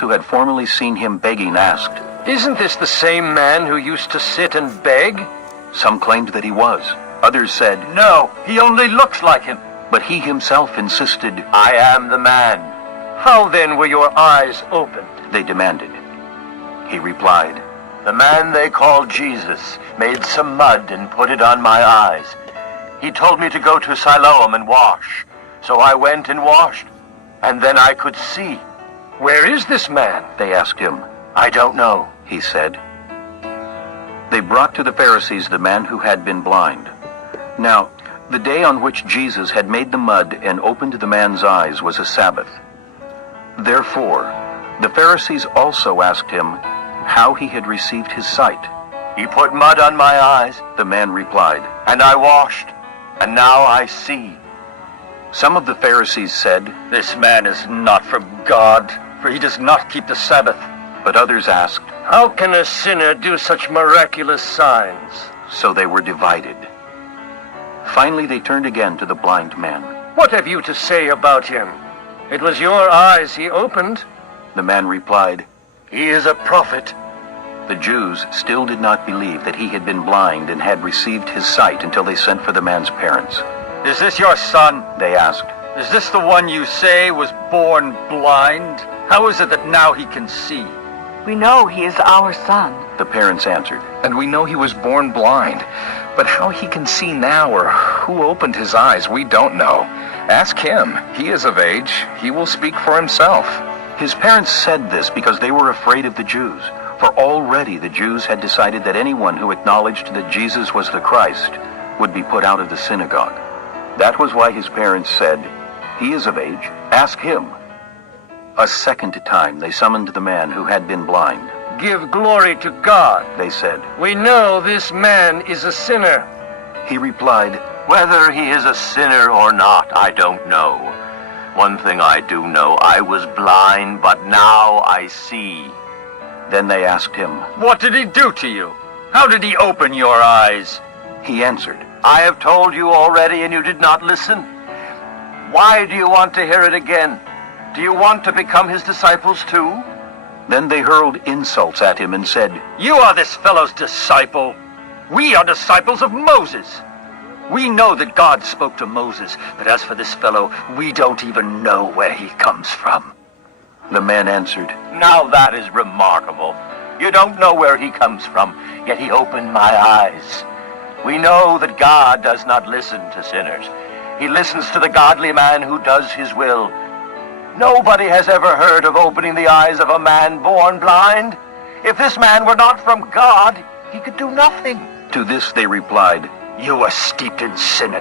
who had formerly seen him begging asked, "Isn't this the same man who used to sit and beg?" Some claimed that he was. Others said, "No, he only looks like him." but he himself insisted. "I am the man." "How then were your eyes opened?" They demanded. He replied, "The man they call Jesus made some mud and put it on my eyes. He told me to go to Siloam and wash. So I went and washed, and then I could see." "Where is this man?" They asked him. "I don't know," He said. They brought to the Pharisees the man who had been blind. Now, the day on which Jesus had made the mud and opened the man's eyes was a Sabbath. Therefore, the Pharisees also asked him how he had received his sight. "He put mud on my eyes, The man replied. and I washed, and now I see." Some of the Pharisees said, "This man is not from God, for he does not keep the Sabbath." but others asked. "How can a sinner do such miraculous signs?" So they were divided. Finally, they turned again to the blind man. "What have you to say about him? It was your eyes he opened." The man replied. "He is a prophet." The Jews still did not believe that he had been blind and had received his sight until they sent for the man's parents. "Is this your son?" They asked. "Is this the one you say was born blind? How is it that now he can see?" We know he is our son. The parents answered. And we know he was born blind. But how he can see now or who opened his eyes, we don't know. Ask him. He is of age. He will speak for himself. His parents said this because they were afraid of the Jews, for already the Jews had decided that anyone who acknowledged that Jesus was the Christ would be put out of the synagogue. That was why his parents said, "He is of age. Ask him." A second time they summoned the man who had been blind. "Give glory to God. They said. We know this man is a sinner." He replied, "Whether he is a sinner or not, I don't know. One thing I do know, I was blind, but now I see." Then they asked him. "What did he do to you? How did he open your eyes?" He answered, "I have told you already, and you did not listen. Why do you want to hear it again? Do you want to become his disciples too?" Then they hurled insults at him and said, "You are this fellow's disciple. We are disciples of Moses. We know that God spoke to Moses, but as for this fellow, we don't even know where he comes from." The man answered, "Now that is remarkable. You don't know where he comes from, yet he opened my eyes. We know that God does not listen to sinners. He listens to the godly man who does his will. Nobody has ever heard of opening the eyes of a man born blind. If this man were not from God, he could do nothing." To this they replied, "You are steeped in sin